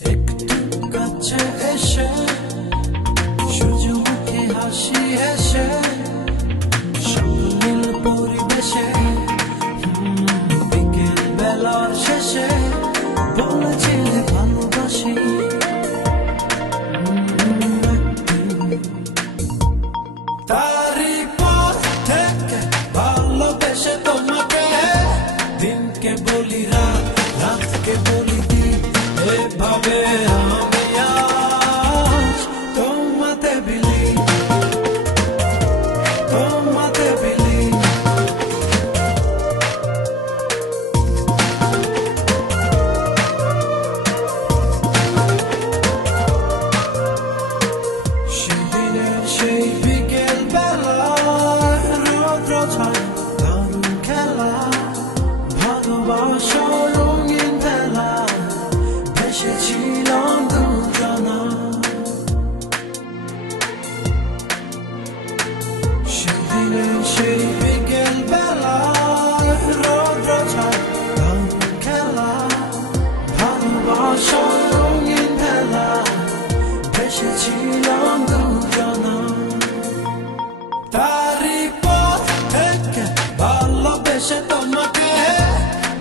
একটু কাছে এসে সূর্যমুখী হাসি হেসে স্বপ্নীল পরিবেশে বিকেল বেলার শেষে বলেছিলে ভালোবাসি। তারই পর থেকে ভালোবেসে তোমাকে দিনকে বলি রাত, রাতকে বলি দিন, এভাবে আমি আজ তোমাতে বিলি, তোমাতে বিলি। সেদিনের সেই বিকেল বেলায় রৌদ্র ছায় দারুণ খেলা, ভালোবাসা রঙিন ভেলা ভেসেছিলাম দুজনা। সেদিনের সেই বিকেল বেলায় রৌদ্র ছায় দারুণ খেলা, ভালোবাসা রঙিন ভেলা ভেসেছিলাম দুজনা। তারই পর থেকে ভালোবেসে তোমাকে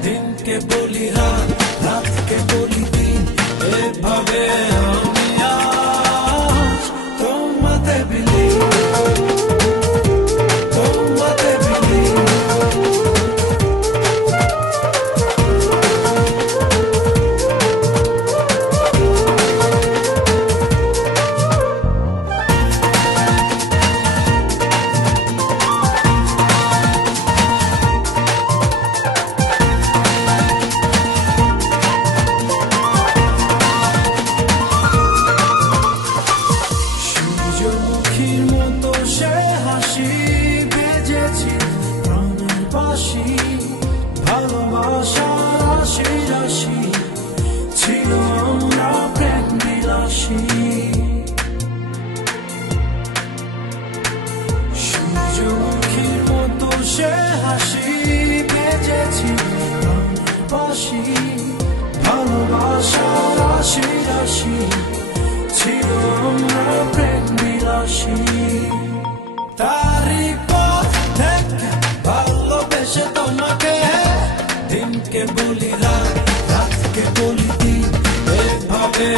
দিনকে বলি রাত, রাতকে বলি দিন, এভাবে আমি আজ তোমাতে বিলি, তোমাতে বিলি। সূর্যমুখীর মতো সে হাসি বেজেছি প্রাণের বাঁশি, ভালোবাসা রাশি রাশি ছিল আমরা প্রেম বিলাসী। সূর্যমুখীর মতো সে হাসি বেজেছি প্রাণের বাঁশি, ভালোবাসা রাশি রাশি ছিল আমরা প্রেম বিলাসী। তারই পর থেকে ভালোবেসে তোমাকে দিনকে বলি রাত, রাতকে বলি দিন, এভাবে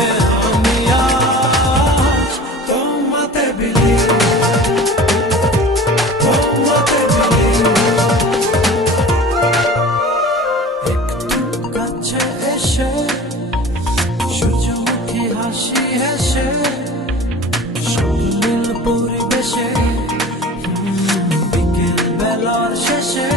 আমি আজ তোমাতে বিলি, তোমাতে বিলি। একটু কাছে এসে সূর্যমুখী হাসি হেসে স্বপ্নীল পরিবেশে বিকেল বেলার শেষে